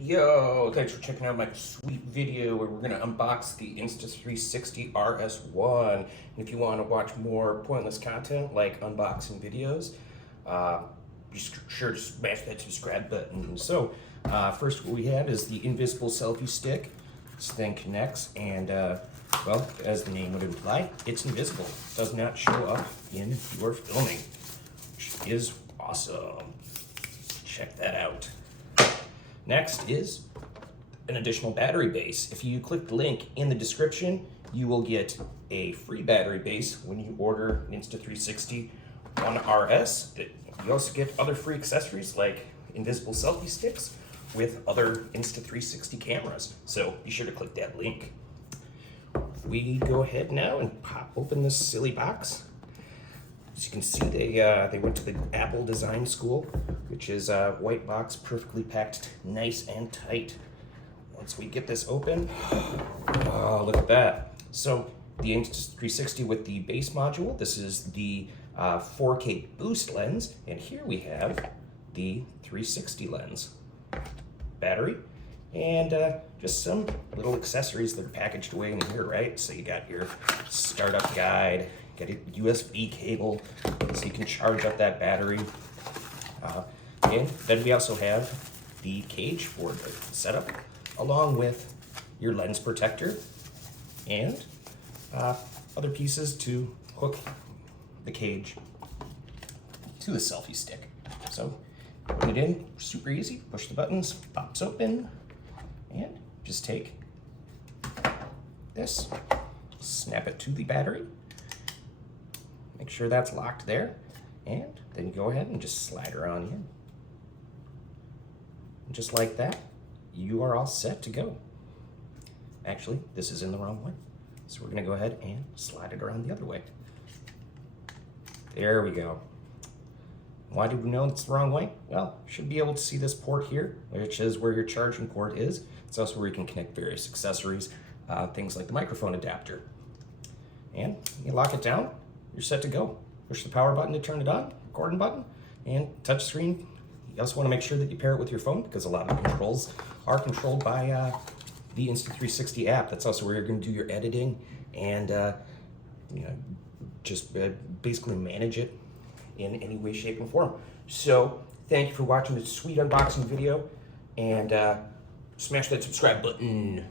Yo, thanks for checking out my sweet video where we're going to unbox the Insta360 RS1. And if you want to watch more pointless content like unboxing videos, be sure to smash that subscribe button. So, first what we have is the invisible selfie stick. This thing connects and, well, as the name would imply, it's invisible. It does not show up in your filming, which is awesome. Check that out. Next is an additional battery base. If you click the link in the description, you will get a free battery base when you order an Insta360 on RS. You also get other free accessories like invisible selfie sticks with other Insta360 cameras. So be sure to click that link. We go ahead now and pop open this silly box. As you can see, they went to the Apple design school, which is a white box, perfectly packed, nice and tight. Once we get this open, oh, look at that. So the Insta360 with the base module, this is the 4K boost lens, and here we have the 360 lens. Battery, and just some little accessories that are packaged away in here, right? So you got your startup guide, get a USB cable so you can charge up that battery. And then we also have the cage for the setup, along with your lens protector and other pieces to hook the cage to the selfie stick. So put it in, super easy, push the buttons, pops open, and just take this, snap it to the battery, make sure that's locked there, and then you go ahead and just slide her on in. And just like that, you are all set to go. Actually, this is in the wrong way, so we're gonna go ahead and slide it around the other way. There we go. Why did we know it's the wrong way? Well, you should be able to see this port here, which is where your charging port is. It's also where you can connect various accessories, things like the microphone adapter. And you lock it down, you're set to go. Push the power button to turn it on, recording button, and touch screen. You also want to make sure that you pair it with your phone because a lot of the controls are controlled by the Insta360 app. That's also where you're going to do your editing and just basically manage it in any way, shape, and form. So thank you for watching this sweet unboxing video, and smash that subscribe button.